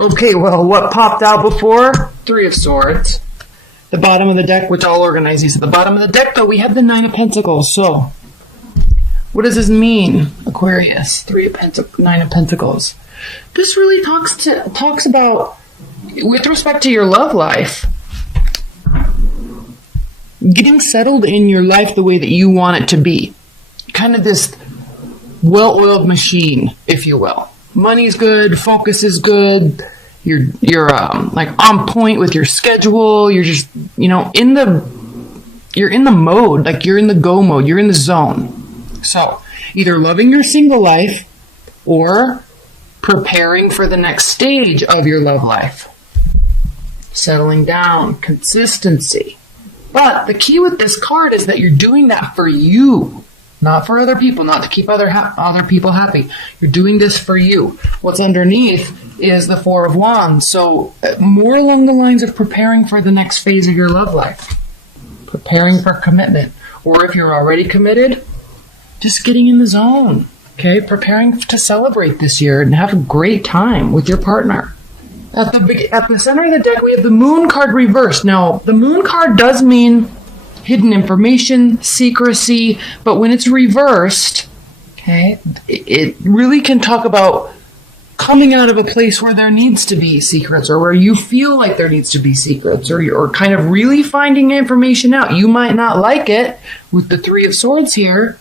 Okay, well, what popped out before? Three of Swords. The bottom of the deck, which I'll organize these at the bottom of the deck, though, we have the Nine of Pentacles. So, what does this mean, Aquarius? Nine of Pentacles. This really talks about, with respect to your love life, getting settled in your life the way that you want it to be. Kind of this well-oiled machine, if you will. Money's good, focus is good, you're like on point with your schedule, you're just, you're in the mode, like you're in the go mode, you're in the zone. So, either loving your single life or preparing for the next stage of your love life. Settling down, consistency. But the key with this card is that you're doing that for you. Not for other people, not to keep other people happy. You're doing this for you. What's underneath is the Four of Wands. So more along the lines of preparing for the next phase of your love life. Preparing for commitment. Or if you're already committed, just getting in the zone. Okay? Preparing to celebrate this year and have a great time with your partner. At the center of the deck, we have the Moon card reversed. Now, the Moon card does mean hidden information, secrecy, but when it's reversed, okay, it really can talk about coming out of a place where there needs to be secrets, or where you feel like there needs to be secrets, or kind of really finding information out. You might not like it with the Three of Swords here,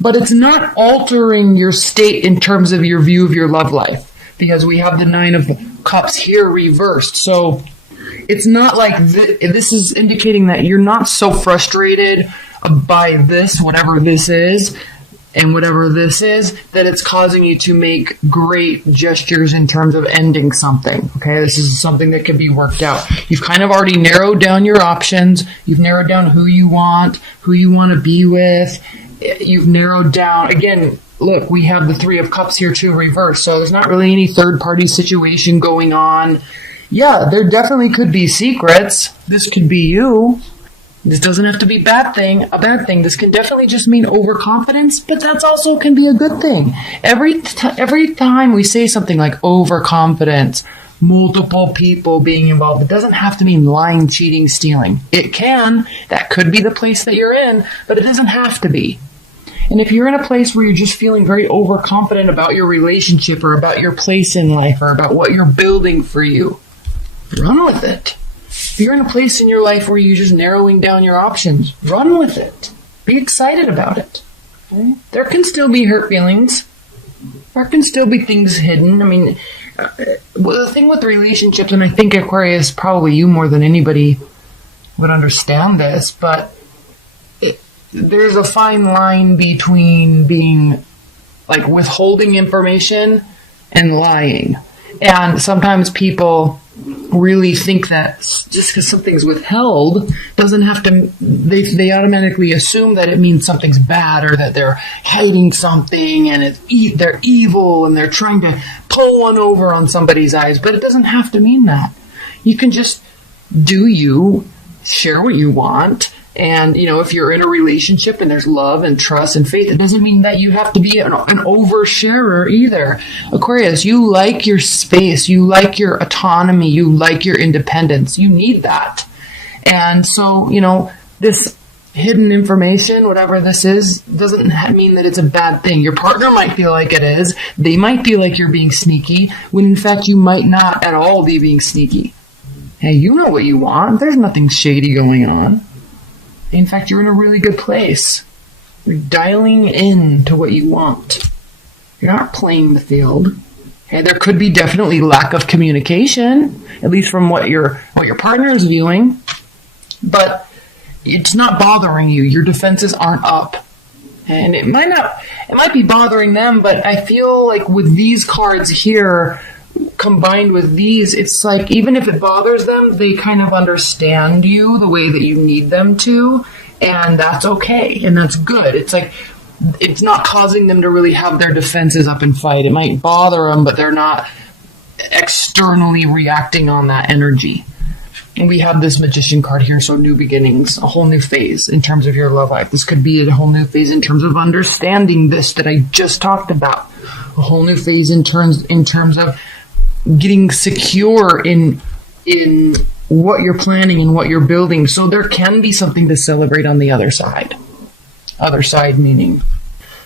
but it's not altering your state in terms of your view of your love life, because we have the Nine of Cups here reversed. So it's not like this is indicating that you're not so frustrated by this, whatever this is, and whatever this is, that it's causing you to make great gestures in terms of ending something. Okay, this is something that can be worked out. You've kind of already narrowed down your options. You've narrowed down who you want to be with. You've narrowed down, again, look, we have the Three of Cups here too reversed, so there's not really any third-party situation going on. Yeah, there definitely could be secrets. This could be you. This doesn't have to be a bad thing. This can definitely just mean overconfidence, but that's also can be a good thing. Every time we say something like overconfidence, multiple people being involved, it doesn't have to mean lying, cheating, stealing. It can. That could be the place that you're in, but it doesn't have to be. And if you're in a place where you're just feeling very overconfident about your relationship or about your place in life or about what you're building for you, run with it. If you're in a place in your life where you're just narrowing down your options, run with it. Be excited about it. Okay? There can still be hurt feelings. There can still be things hidden. I mean, the thing with relationships, and I think Aquarius, probably you more than anybody would understand this, but there's a fine line between being like withholding information and lying. And sometimes people really think that just because something's withheld doesn't have to, they automatically assume that it means something's bad or that they're hiding something and they're evil and they're trying to pull one over on somebody's eyes. But it doesn't have to mean that. You can just do you, share what you want. And, if you're in a relationship and there's love and trust and faith, it doesn't mean that you have to be an oversharer either. Aquarius, you like your space. You like your autonomy. You like your independence. You need that. And so, this hidden information, whatever this is, doesn't mean that it's a bad thing. Your partner might feel like it is. They might feel like you're being sneaky, when in fact you might not at all be being sneaky. Hey, you know what you want. There's nothing shady going on. In fact, you're in a really good place. You're dialing in to what you want. You're not playing the field. Okay, there could be definitely lack of communication, at least from what your partner is viewing. But it's not bothering you. Your defenses aren't up. And it might be bothering them, but I feel like with these cards here, combined with these, it's like even if it bothers them, they kind of understand you the way that you need them to, and that's okay, and that's good. It's like it's not causing them to really have their defenses up and fight. It might bother them, but they're not externally reacting on that energy. And we have this Magician card here, so new beginnings, a whole new phase in terms of your love life. This could be a whole new phase in terms of understanding this that I just talked about. A whole new phase in terms of getting secure in what you're planning and what you're building. So there can be something to celebrate on the other side. Other side meaning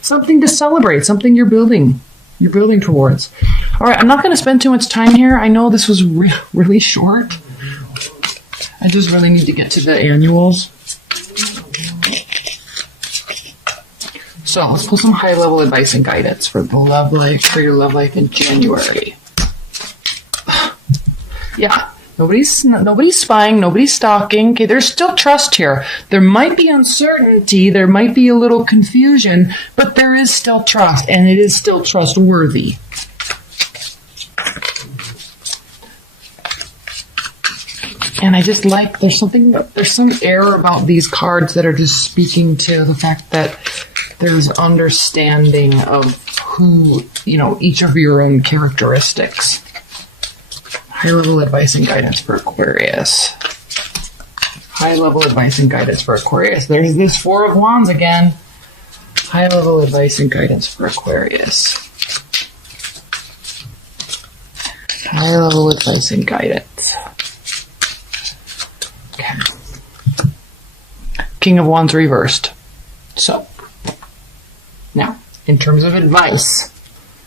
something to celebrate, something you're building towards. All right, I'm not going to spend too much time here. I know this was really short. I just really need to get to the annuals. So let's pull some high-level advice and guidance for the love life, for your love life in January. Yeah, nobody's spying, nobody's stalking. Okay, there's still trust here. There might be uncertainty, there might be a little confusion, but there is still trust, and it is still trustworthy. And I just like, there's some air about these cards that are just speaking to the fact that there's understanding of who, each of your own characteristics. High-level advice and guidance for Aquarius. High-level advice and guidance for Aquarius. There's this Four of Wands again. High-level advice and guidance for Aquarius. High-level advice and guidance. Okay. King of Wands reversed. So, now, in terms of advice,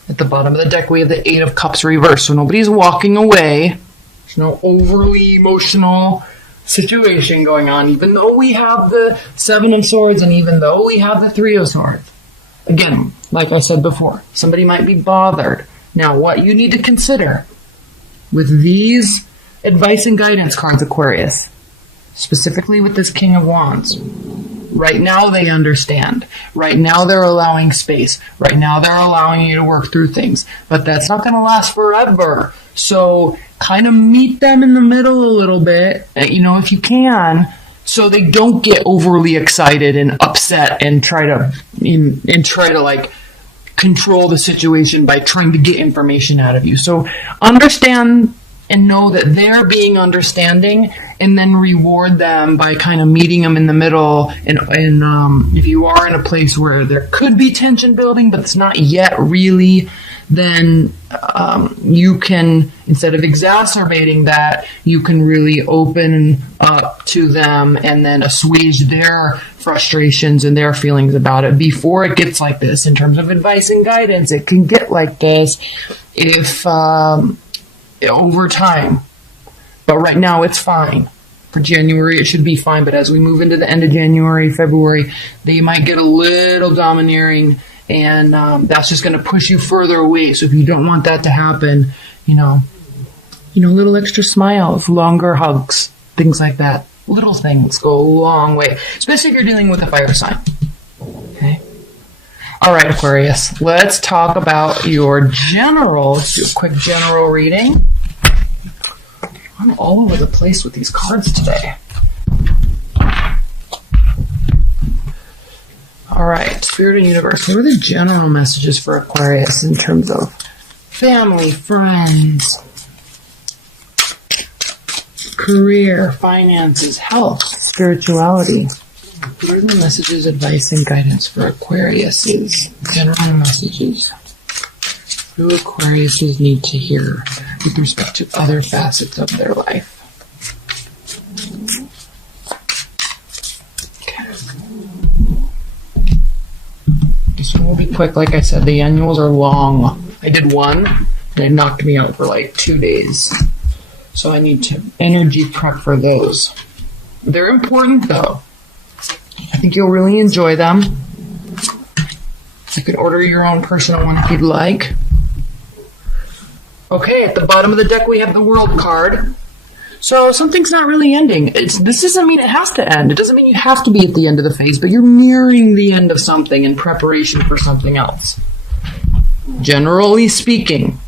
at the bottom of the deck we have the Eight of Cups reversed. So nobody's walking away. There's no overly emotional situation going on, even though we have the Seven of Swords and even though we have the Three of Swords. Again, like I said before, somebody might be bothered. Now, what you need to consider with these advice and guidance cards, Aquarius, specifically with this King of Wands, right now they understand. Right now they're allowing space. Right now they're allowing you to work through things. But that's not going to last forever. So kind of meet them in the middle a little bit, if you can, so they don't get overly excited and upset and try to like control the situation by trying to get information out of you. So understand and know that they're being understanding, and then reward them by kind of meeting them in the middle. And if you are in a place where there could be tension building, but it's not yet really, then you can, instead of exacerbating that, you can really open up to them and then assuage their frustrations and their feelings about it before it gets like this. In terms of advice and guidance, it can get like this if over time. But right now it's fine. For January it should be fine, but as we move into the end of January, February, they might get a little domineering, and that's just going to push you further away. So if you don't want that to happen, little extra smiles, longer hugs, things like that. Little things go a long way, especially if you're dealing with a fire sign. Okay. All right, Aquarius, let's talk about your general. Let's do a quick general reading. I'm all over the place with these cards today. All right, Spirit and Universe, what are the general messages for Aquarius in terms of family, friends, career, finances, health, spirituality? What are the messages, advice, and guidance for Aquarius's general messages? What do Aquariuses need to hear with respect to other facets of their life? Okay. This one will be quick. Like I said, the annuals are long. I did one, and it knocked me out for like 2 days. So I need to energy prep for those. They're important, though. I think you'll really enjoy them. You can order your own personal one if you'd like. Okay, at the bottom of the deck we have the World card. So something's not really ending. This doesn't mean it has to end. It doesn't mean you have to be at the end of the phase, but you're nearing the end of something in preparation for something else. Generally speaking,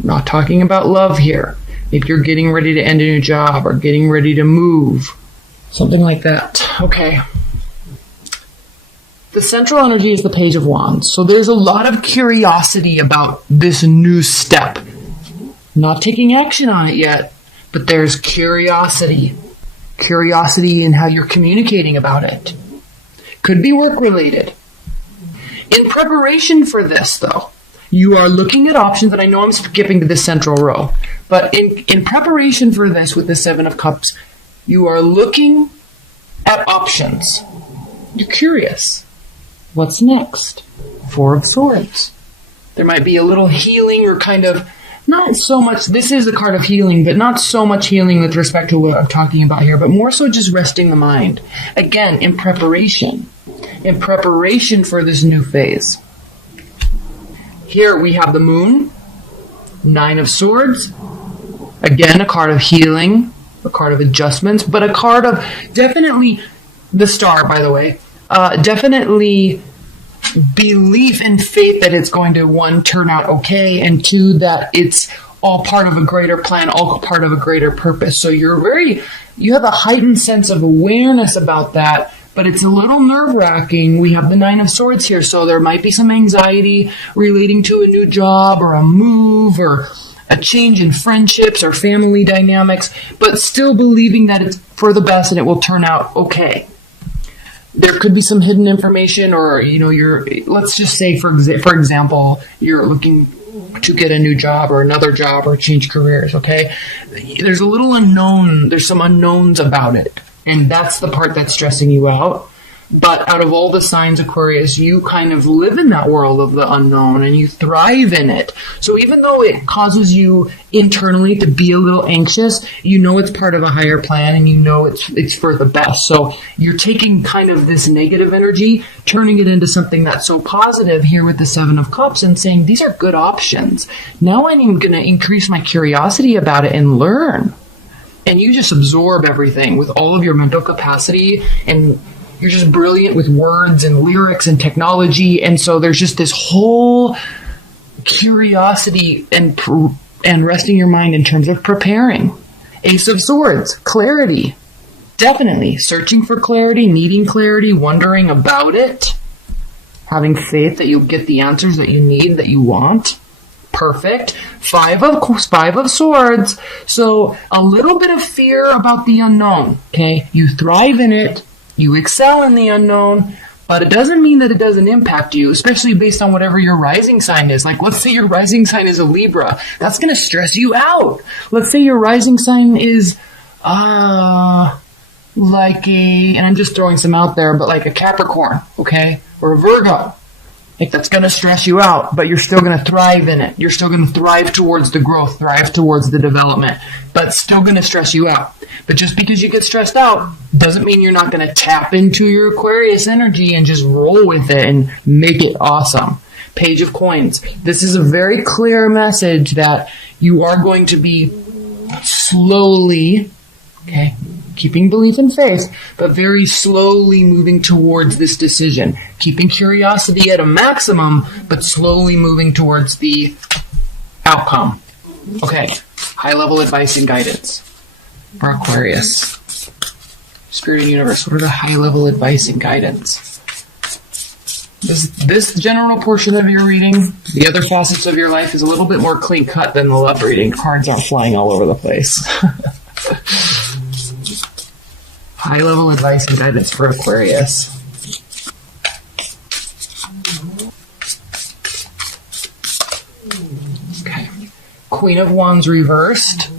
I'm not talking about love here. If you're getting ready to end a new job or getting ready to move, something like that. Okay. The central energy is the Page of Wands. So there's a lot of curiosity about this new step. Not taking action on it yet, but there's curiosity. Curiosity in how you're communicating about it. Could be work related. In preparation for this, though, You are looking at options, and I know I'm skipping to the central row, but in preparation for this with the Seven of Cups, you are looking at options. You're curious. What's next? Four of Swords. There might be a little healing or kind of, not so much, this is a card of healing, but not so much healing with respect to what I'm talking about here, but more so just resting the mind. Again, in preparation for this new phase. Here we have the Moon, Nine of Swords. Again, a card of healing, a card of adjustments, but a card of definitely, the Star, by the way, definitely belief and faith that it's going to, one, turn out okay, and two, that it's all part of a greater plan, all part of a greater purpose. So you have a heightened sense of awareness about that, but it's a little nerve-wracking. We have the Nine of Swords here, so there might be some anxiety relating to a new job or a move or a change in friendships or family dynamics, but still believing that it's for the best and it will turn out okay. There could be some hidden information, or, let's just say, for example, you're looking to get a new job or another job or change careers, okay? There's a little unknown, there's some unknowns about it, and that's the part that's stressing you out. But out of all the signs, Aquarius, you kind of live in that world of the unknown and you thrive in it. So even though it causes you internally to be a little anxious, you know it's part of a higher plan and you know it's for the best. So you're taking kind of this negative energy, turning it into something that's so positive here with the Seven of Cups and saying, these are good options. Now I'm going to increase my curiosity about it and learn. And you just absorb everything with all of your mental capacity, and you're just brilliant with words and lyrics and technology. And so there's just this whole curiosity and resting your mind in terms of preparing. Ace of Swords, clarity. Definitely searching for clarity, needing clarity, wondering about it, having faith that you'll get the answers that you need, that you want. Perfect. Five of Swords. So a little bit of fear about the unknown. Okay. You thrive in it. You excel in the unknown, but it doesn't mean that it doesn't impact you, especially based on whatever your rising sign is. Like, let's say your rising sign is a Libra. That's going to stress you out. Let's say your rising sign is, and I'm just throwing some out there, but like a Capricorn, okay? Or a Virgo. Like, that's going to stress you out, but you're still going to thrive in it. You're still going to thrive towards the growth, thrive towards the development, but still going to stress you out. But just because you get stressed out doesn't mean you're not going to tap into your Aquarius energy and just roll with it and make it awesome. Page of Coins. This is a very clear message that you are going to be slowly, okay, keeping belief and faith, but very slowly moving towards this decision. Keeping curiosity at a maximum, but slowly moving towards the outcome. Okay, high-level advice and guidance for Aquarius. Spirit and Universe, what are the high-level advice and guidance? This general portion of your reading, the other facets of your life, is a little bit more clean-cut than the love reading. Cards aren't flying all over the place. High-level advice and guidance for Aquarius. Okay. Queen of Wands reversed.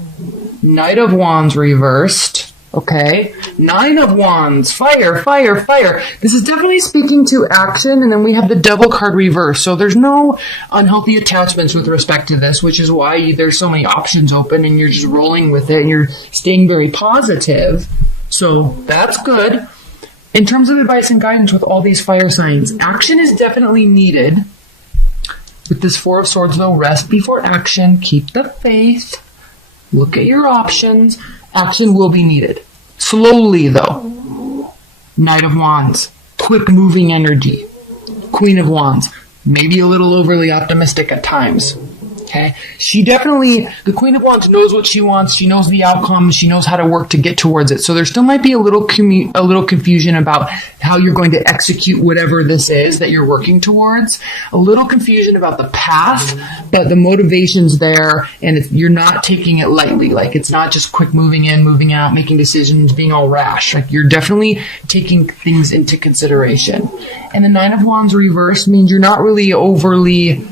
Knight of Wands reversed. Okay. Nine of Wands. Fire, fire, fire. This is definitely speaking to action, and then we have the Devil card reversed. So there's no unhealthy attachments with respect to this, which is why there's so many options open, and you're just rolling with it, and you're staying very positive. So that's good. In terms of advice and guidance with all these fire signs, action is definitely needed. With this Four of Swords, though, rest before action. Keep the faith. Look at your options. Action will be needed. Slowly, though. Knight of Wands. Quick moving energy. Queen of Wands. Maybe a little overly optimistic at times. Okay. The Queen of Wands knows what she wants. She knows the outcome. She knows how to work to get towards it. So there still might be a little confusion about how you're going to execute whatever this is that you're working towards. A little confusion about the path, but the motivation's there, and you're not taking it lightly. Like, it's not just quick moving in, moving out, making decisions, being all rash. Like, you're definitely taking things into consideration. And the Nine of Wands reverse means you're not really overly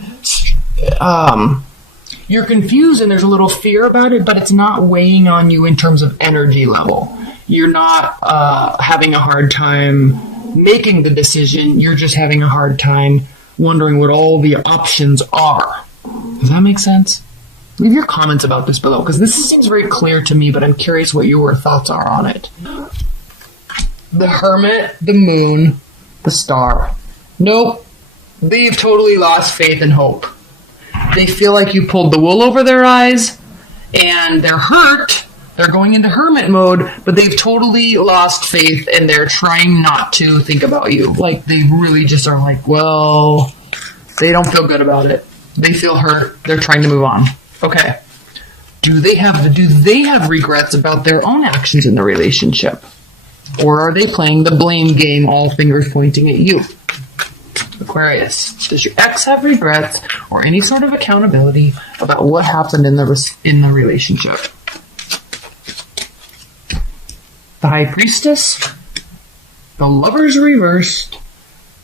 you're confused and there's a little fear about it, but it's not weighing on you in terms of energy level. You're not having a hard time making the decision. You're just having a hard time wondering what all the options are. Does that make sense? Leave your comments about this below, because this seems very clear to me, but I'm curious what your thoughts are on it. The Hermit, the Moon, the Star. Nope. They've totally lost faith and hope. They feel like you pulled the wool over their eyes, and they're hurt. They're going into hermit mode, but they've totally lost faith, and they're trying not to think about you. Like, they really just are like, well, they don't feel good about it. They feel hurt. They're trying to move on. Okay. Do they have regrets about their own actions in the relationship? Or are they playing the blame game, all fingers pointing at you? Aquarius, does your ex have regrets or any sort of accountability about what happened in the relationship? The High Priestess, the Lovers reversed,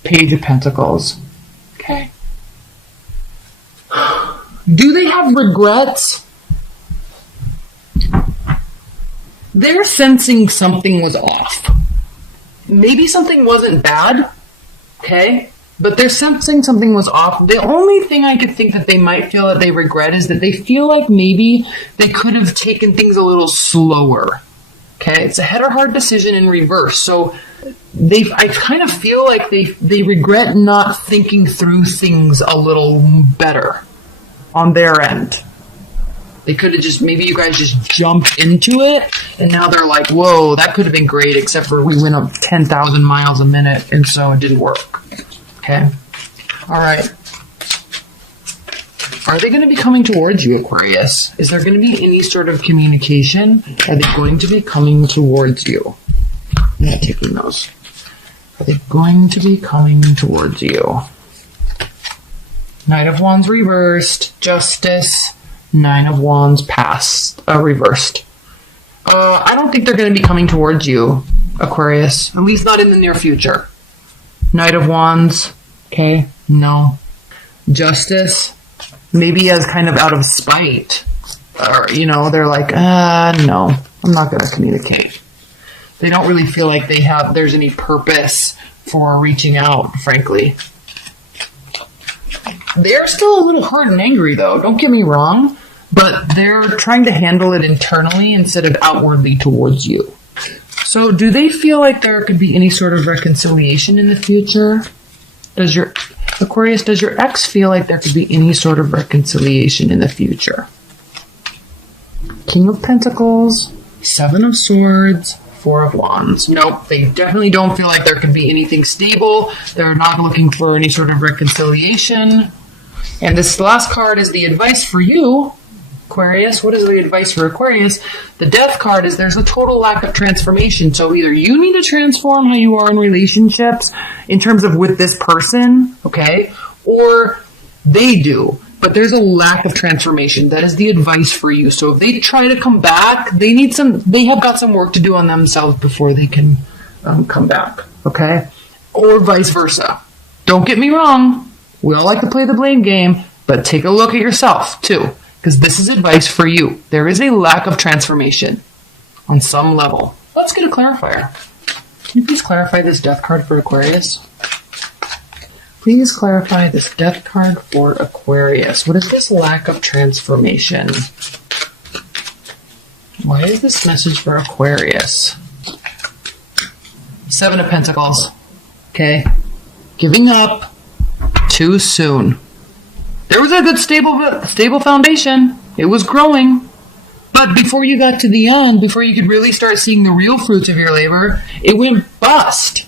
Page of Pentacles. Okay. Do they have regrets? They're sensing something was off. Maybe something wasn't bad, okay? But they're sensing something was off. The only thing I could think that they might feel that they regret is that they feel like maybe they could have taken things a little slower. Okay, it's a head or heart decision in reverse. So I kind of feel like they regret not thinking through things a little better on their end. They could have just, maybe you guys just jumped into it, and now they're like, whoa, that could have been great, except for we went up 10,000 miles a minute, and so it didn't work. Okay? All right. Are they going to be coming towards you, Aquarius? Is there going to be any sort of communication? Are they going to be coming towards you? I'm not taking those. Are they going to be coming towards you? Knight of Wands reversed. Justice. Nine of Wands reversed. I don't think they're going to be coming towards you, Aquarius. At least not in the near future. Knight of Wands. Okay. No. Justice. Maybe as kind of out of spite. Or, they're like, no, I'm not going to communicate. They don't really feel like there's any purpose for reaching out, frankly. They're still a little hurt and angry, though. Don't get me wrong. But they're trying to handle it internally instead of outwardly towards you. So do they feel like there could be any sort of reconciliation in the future? Aquarius, does your ex feel like there could be any sort of reconciliation in the future? King of Pentacles, Seven of Swords, Four of Wands. Nope, they definitely don't feel like there could be anything stable. They're not looking for any sort of reconciliation. And this last card is the advice for you, Aquarius. What is the advice for Aquarius? The Death card is there's a total lack of transformation. So either you need to transform how you are in relationships in terms of with this person, okay, or they do. But there's a lack of transformation. That is the advice for you. So if they try to come back, they have got some work to do on themselves before they can come back, okay? Or vice versa. Don't get me wrong. We all like to play the blame game, but take a look at yourself too. Because this is advice for you. There is a lack of transformation on some level. Let's get a clarifier. Can you please clarify this Death card for Aquarius? Please clarify this Death card for Aquarius. What is this lack of transformation? Why is this message for Aquarius? Seven of Pentacles. Okay. Giving up too soon. There was a good stable foundation. It was growing. But before you got to the end, before you could really start seeing the real fruits of your labor, it went bust.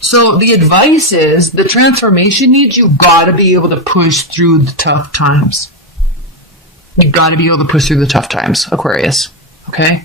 So the advice is, the transformation needs, you gotta be able to push through the tough times. You gotta be able to push through the tough times, Aquarius. Okay?